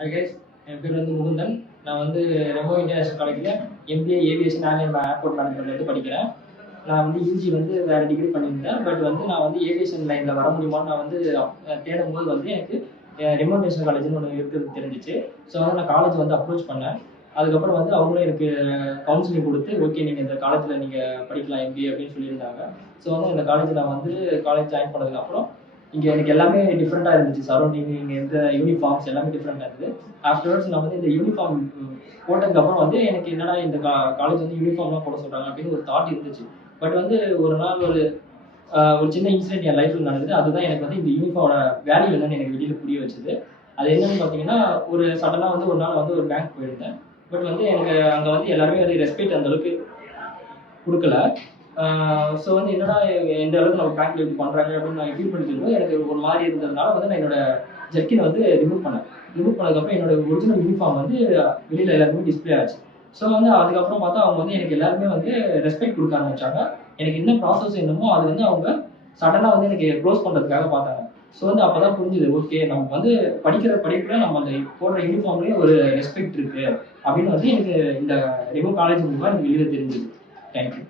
Hi guys, என் பேர் வந்து முகுந்தன். நான் வந்து ரெமோ இன்டர்நேஷனல் காலேஜில் MBA Aviation Airport Management வந்து படிக்கிறேன். நான் வந்து யூஜி வந்து வேறு டிகிரி பண்ணியிருந்தேன். பட் வந்து நான் வந்து ஏவியேஷன் லைனில் வர முடியுமான்னு நான் வந்து தேடும்போது வந்து எனக்கு ரெமோ இன்டர்நேஷனல் காலேஜ்னு ஒன்று இருக்கிறது தெரிஞ்சிச்சு. ஸோ வந்து நான் காலேஜ் வந்து அப்ரோச் பண்ணேன். அதுக்கப்புறம் வந்து அவங்களும் எனக்கு கவுன்சிலிங் கொடுத்து ஓகே நீங்கள் இந்த காலேஜில் நீங்கள் படிக்கலாம் MBA அப்படின்னு சொல்லியிருந்தாங்க. ஸோ வந்து இந்த காலேஜ் நான் வந்து காலேஜ் ஜாயின் பண்ணதுக்கப்புறம் இங்கே எனக்கு எல்லாமே டிஃப்ரெண்ட்டாக இருந்துச்சு. சரௌண்டிங் இங்கே இருந்த யூனிஃபார்ம்ஸ் எல்லாமே டிஃப்ரெண்ட்டாக இருந்தது. ஆஃப்டர்வர்ட்ஸ் நான் வந்து இந்த யூனிஃபார்ம் போட்டதுக்கப்புறம் வந்து எனக்கு என்னடா இந்த காலேஜ் வந்து யூனிஃபார்ம்லாம் போட சொல்கிறாங்க அப்படின்னு ஒரு தாட் இருந்துச்சு. பட் வந்து ஒரு நாள் ஒரு சின்ன இன்சிடென்ட் என் லைஃப்பில் நடந்தது. அதுதான் எனக்கு வந்து இந்த யூனிஃபார்மோட வேல்யூ என்னன்னு எனக்கு வெளியில் புரிய வச்சுது. அது என்னன்னு பார்த்தீங்கன்னா, ஒரு சடனாக வந்து ஒரு நாள் வந்து ஒரு பேங்க் போயிருந்தேன். பட் வந்து எனக்கு அங்கே வந்து எல்லாருமே வந்து ரெஸ்பெக்ட் அந்தளவுக்கு கொடுக்கல. ஸோ வந்து என்னடா எந்த அளவுக்கு நம்ம பேங்க்ல இப்படி பண்ணுறாங்க அப்படின்னு நான் ஃபீல் பண்ணிட்டு இருக்கும்போது எனக்கு ஒரு மாதிரி இருந்ததுனால வந்து நான் என்னோட ஜெர்க்கினை வந்து ரிமூவ் பண்ணேன். ரிமூவ் பண்ணதுக்கப்புறம் என்னோட ஒரிஜினல் யூனிஃபார்ம் வந்து வெளியில் எல்லாருமே டிஸ்பிளே ஆச்சு. ஸோ வந்து அதுக்கப்புறம் பார்த்தா அவங்க வந்து எனக்கு எல்லாருமே வந்து ரெஸ்பெக்ட் கொடுக்க ஆரம்பிச்சாங்க. எனக்கு என்ன ப்ராசஸ் என்னமோ அது வந்து அவங்க சடனாக வந்து எனக்கு க்ளோஸ் பண்ணுறதுக்காக பார்த்தாங்க. ஸோ வந்து அப்போ தான் புரிஞ்சுது, ஓகே நமக்கு வந்து படிக்கிற படிப்பில் நம்ம அந்த போடுற யூனிஃபார்ம்லேயே ஒரு ரெஸ்பெக்ட் இருக்குது அப்படின்னு வந்து எனக்கு இந்த ரெமோ காலேஜ் மூலமாக எனக்கு வெளியில் தெரிஞ்சுது. தேங்க்யூ.